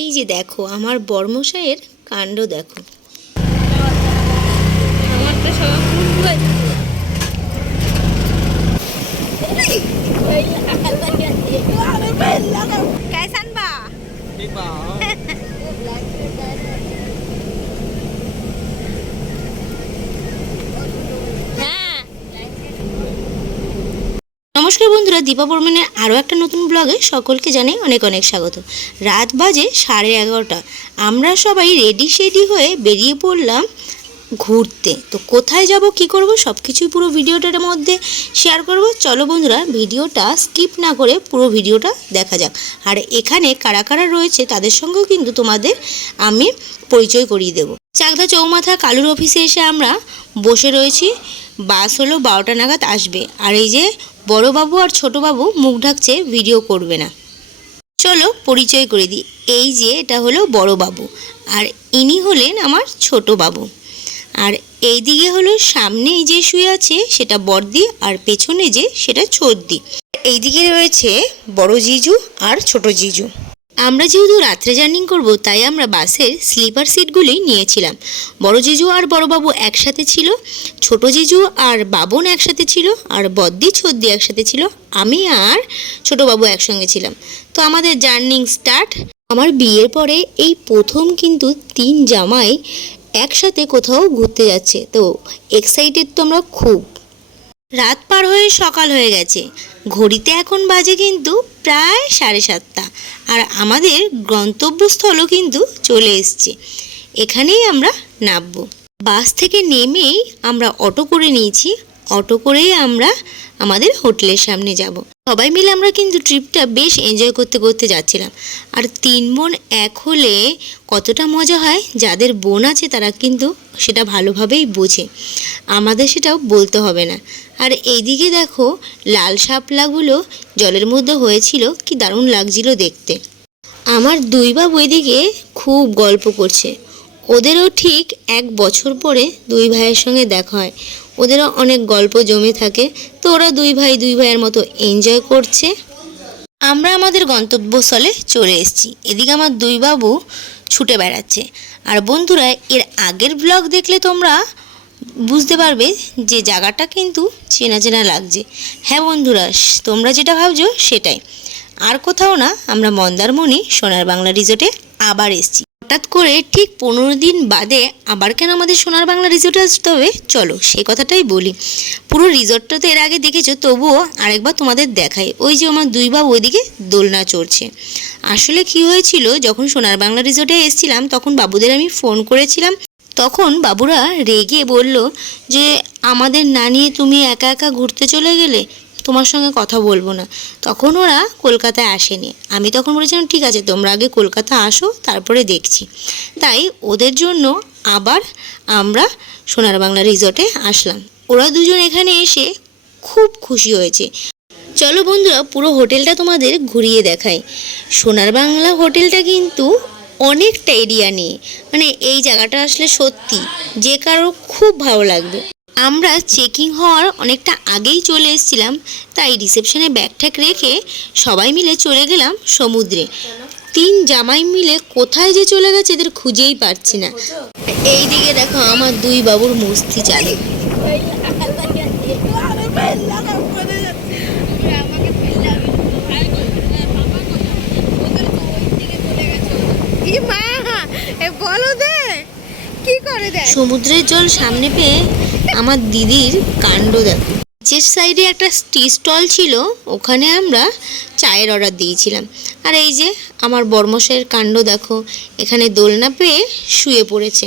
এই যে দেখো আমার বর্মশাইয়ের কাণ্ড দেখো। আমার তো সব कैसन बा ठीक बा। নমস্কার বন্ধুরা, দীপা বর্মনের আরও একটা নতুন ব্লগে সকলকে জানাই অনেক অনেক স্বাগত। রাত বাজে 11:30। আমরা সবাই রেডি শেডি হয়ে বেরিয়ে পড়লাম ঘুরতে। তো কোথায় যাব কি করব সব কিছুই পুরো ভিডিওটার মধ্যে শেয়ার করব। চলো বন্ধুরা, ভিডিওটা স্কিপ না করে পুরো ভিডিওটা দেখা যাক। আর এখানে কারা কারা রয়েছে তাদের সঙ্গেও কিন্তু তোমাদের আমি পরিচয় করিয়ে দেব। চাকদা চৌমাথা কালুর অফিসে এসে আমরা বসে রয়েছি। বাস হলো 12টা নাগাদ আসবে। আর এই যে বড়বাবু আর ছোটবাবু মুখ ঢাকছে, ভিডিও করবে না। চলো পরিচয় করে দিই। এই যে এটা হলো বড়বাবু, আর ইনি হলেন আমার ছোটবাবু। আর এই দিকে হলো সামনে যে শুয়ে আছে সেটা বড়দি, আর পেছনে যে সেটা ছোটদি। এই দিকে রয়েছে বড় জিজু আর ছোট জিজু। আমরা যেহেতু রাত্রে জার্নি করব তাই আমরা বাসের স্লিপার সিটগুলোই নিয়েছিলাম। বড় জিজু আর বড়বাবু একসাথে ছিল, ছোট জিজু আর বাবন একসাথে ছিল, আর বদ্দি ছোদ্দি একসাথে ছিল, আমি আর ছোটবাবু একসঙ্গে ছিলাম। তো আমাদের জার্নি স্টার্ট। আমার বিয়ের পরে এই প্রথম কিন্তু 3 জামাই একসাথে কোথাও ঘুরতে যাচ্ছে। তো এক্সাইটেড তো আমরা খুব। রাত পার হয়ে সকাল হয়ে গেছে, ঘড়িতে এখন বাজে কিন্তু প্রায় 7:30। আর আমাদের গন্তব্যস্থলও কিন্তু চলে এসছে। এখানেই আমরা নামবো। বাস থেকে নেমেই আমরা অটো করে নিয়েছি। অটো করেই আমরা আমাদের হোটেলের সামনে যাব। সবাই মিলে আমরা কিন্তু ট্রিপটা বেশ এনজয় করতে করতে যাচ্ছিলাম। আর 3 বোন এক হলে কতটা মজা হয়, যাদের বোন আছে তারা কিন্তু সেটা ভালোভাবেই বোঝে, আমাদের সেটাও বলতে হবে না। আর এইদিকে দেখো লাল শাপলাগুলো জলের মধ্যে হয়েছিল, কি দারুণ লাগছিল দেখতে। আমার 2 বাবু এদিকে খুব গল্প করছে। ওদেরও ঠিক 1 বছর পরে 2 ভাইয়ের সঙ্গে দেখা হয়। ওদেরও অনেক গল্প জমে থাকে। তো ওরা 2 ভাইয়ের মতো এনজয় করছে। আমরা আমাদের গন্তব্যস্থলে চলে এসেছি। এদিকে আমার 2 বাবু ছুটে বেড়াচ্ছে। আর বন্ধুরা, এর আগের ব্লগ দেখলে তোমরা বুঝতে পারবে যে জায়গাটা কিন্তু চেনা চেনা লাগছে। হ্যাঁ বন্ধুরা, তোমরা যেটা ভাবছো সেটাই, আর কোথাও না, আমরা মন্দারমণি সোনার বাংলা রিসোর্টে আবার এসেছি। হঠাৎ করে ঠিক 15 দিন বাদে আবার কেন আমাদের সোনার বাংলা রিসোর্টে আসতে হবে, চলো সেই কথাটাই বলি। পুরো রিসোর্টটা তো এর আগে দেখেছো, তবুও আরেকবার তোমাদের দেখাই। ওই যে আমার 2 বাবু ওইদিকে দোলনা চড়ছে। আসলে কি হয়েছিল, যখন সোনার বাংলা রিসোর্টে এসেছিলাম তখন বাবুদের আমি ফোন করেছিলাম। তখন বাবুরা রেগে বলল যে আমাদের না নিয়ে তুমি একা একা ঘুরতে চলে গেলে, তোমার সঙ্গে কথা বলবো না। তখন ওরা কলকাতায় আসেনি। আমি তখন বলেছিলাম ঠিক আছে, তোমরা আগে কলকাতা আসো তারপরে দেখছি। তাই ওদের জন্য আবার আমরা সোনার বাংলা রিসোর্টে আসলাম। ওরা দুজন এখানে এসে খুব খুশি হয়েছে। চলো বন্ধুরা, পুরো হোটেলটা তোমাদের ঘুরিয়ে দেখাই। সোনার বাংলা হোটেলটা কিন্তু অনেকটা এরিয়া নিয়ে, মানে এই জায়গাটা আসলে সত্যি যে কারো খুব ভালো লাগবে। আমরা চেকিং হওয়ার অনেকটা আগেই চলে এসেছিলাম, তাই রিসেপশনে ব্যাগ ট্যাগ রেখে সবাই মিলে চলে গেলাম সমুদ্রে। 3 জামাই মিলে কোথায় যে চলে গেছে এদের খুঁজেই পাচ্ছি না। এই দিকে দেখো আমার 2 বাবুর মস্তি চালে। সমুদ্রের জল সামনে পেয়ে আমার দিদির কাণ্ড দেখো। নিচের সাইডে একটা টি স্টল ছিল, ওখানে আমরা চায়ের অর্ডার দিয়েছিলাম। আর এই যে আমার বর্মশাইয়ের কাণ্ড দেখো, এখানে দোলনা পেয়ে শুয়ে পড়েছে।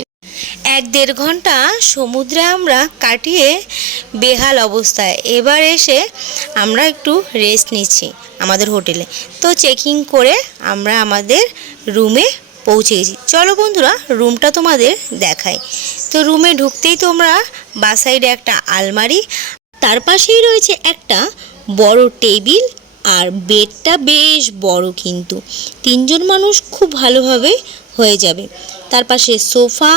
1-1.5 ঘন্টা সমুদ্রে আমরা কাটিয়ে বেহাল অবস্থায় এবার এসে আমরা একটু রেস্ট নিচ্ছি আমাদের হোটেলে। তো চেকিং করে আমরা আমাদের রুমে পৌঁছে গেছি। চলো বন্ধুরা, রুমটা তোমাদের দেখাই। তো রুমে ঢুকতেই তোমরা বাঁ সাইডে একটা আলমারি, তার পাশেই রয়েছে একটা বড় টেবিল, আর বেডটা বেশ বড়, কিন্তু 3 জন মানুষ খুব ভালোভাবে হয়ে যাবে। তার পাশে সোফা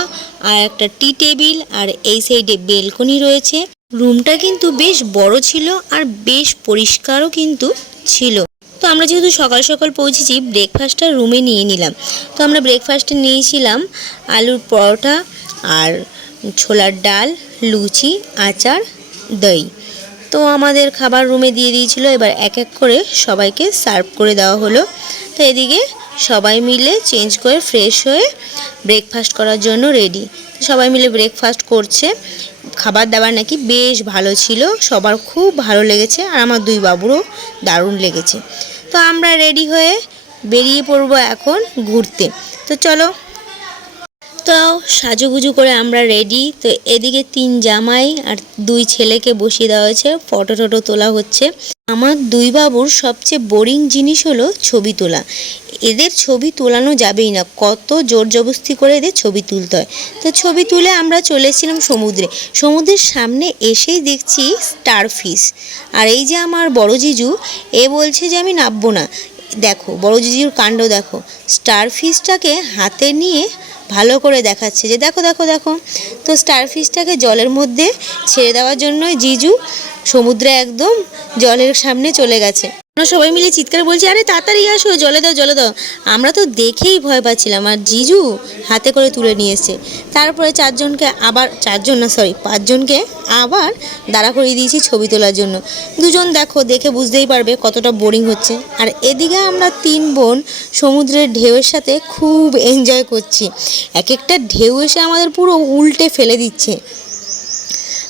আর একটা টি টেবিল, আর এই সাইডে বেলকনি রয়েছে। রুমটা কিন্তু বেশ বড় ছিল আর বেশ পরিষ্কারও কিন্তু ছিল। তো আমরা যেহেতু সকাল সকাল পৌঁছেছি, ব্রেকফাস্টটা রুমে নিয়ে নিলাম। তো আমরা ব্রেকফাস্টে নিয়েছিলাম আলুর পরোটা আর ছোলার ডাল, লুচি, আচার, দই। তো আমাদের খাবার রুমে দিয়ে দিয়েছিল। এবার এক এক করে সবাইকে সার্ভ করে দেওয়া হলো। তো এদিকে সবাই মিলে চেঞ্জ করে ফ্রেশ হয়ে ব্রেকফাস্ট করার জন্য রেডি। সবাই মিলে ব্রেকফাস্ট করছে। খাবার দাবার নাকি বেশ ভালো ছিল, সবার খুব ভালো লেগেছে, আর আমার দুই বাবুরও দারুণ লেগেছে। তো আমরা রেডি হয়ে বেরিয়ে পড়বো এখন ঘুরতে। তো চলো। তো সাজুগুজু করে আমরা রেডি। তো এদিকে 3 জামাই আর 2 ছেলেকে বসিয়ে দেওয়া হয়েছে, ফটো টটো তোলা হচ্ছে। আমার দুই বাবুর সবচেয়ে বোরিং জিনিস হলো ছবি তোলা। এদের ছবি তোলানো যাবেই না, কত জোর জবরদস্তি করে এদের ছবি তুলতে হয়। তো ছবি তুলে আমরা চলে এসেছিলাম সমুদ্রে। সমুদ্রের সামনে এসেই দেখছি স্টার ফিশ। আর এই যে আমার বড় জিজু, এ বলছে যে আমি নামবো না। দেখো বড় জিজুর কাণ্ড দেখো, স্টার ফিশটাকে হাতে নিয়ে ভালো করে দেখাচ্ছে যে দেখো দেখো দেখো। তো স্টার ফিশটাকে জলের মধ্যে ছেড়ে দেওয়ার জন্যই জিজু সমুদ্রে একদম জলের সামনে চলে গেছে। আমরা সবাই মিলে চিৎকার বলছি, আরে তাড়াতাড়ি আসো, জলে দাও জলে দাও। আমরা তো দেখেই ভয় পাচ্ছিলাম, আর জিজু হাতে করে তুলে নিয়ে এসছে। তারপরে 5জনকে আবার দাঁড়া করিয়ে দিয়েছি ছবি তোলার জন্য। দুজন দেখো, দেখে বুঝতেই পারবে কতটা বোরিং হচ্ছে। আর এদিকে আমরা 3 বোন সমুদ্রের ঢেউয়ের সাথে খুব এনজয় করছি। এক একটা ঢেউ এসে আমাদের পুরো উল্টে ফেলে দিচ্ছে।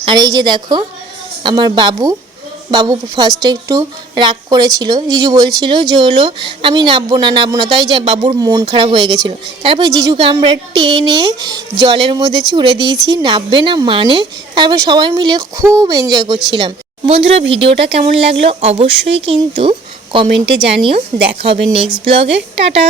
আর এই যে দেখো আমার বাবু ফার্স্টে একটু রাগ করেছিল, জিজু বলছিল যে হলো আমি নামবো না, তাই যে বাবুর মন খারাপ হয়ে গেছিলো। তারপর জিজুকে আমরা টেনে জলের মধ্যে ছুঁড়ে দিয়েছি, নামবে না মানে। তারপর সবাই মিলে খুব এনজয় করছিলাম। বন্ধুরা, ভিডিওটা কেমন লাগলো অবশ্যই কিন্তু কমেন্টে জানিও। দেখা হবে নেক্সট ব্লগে। টাটা।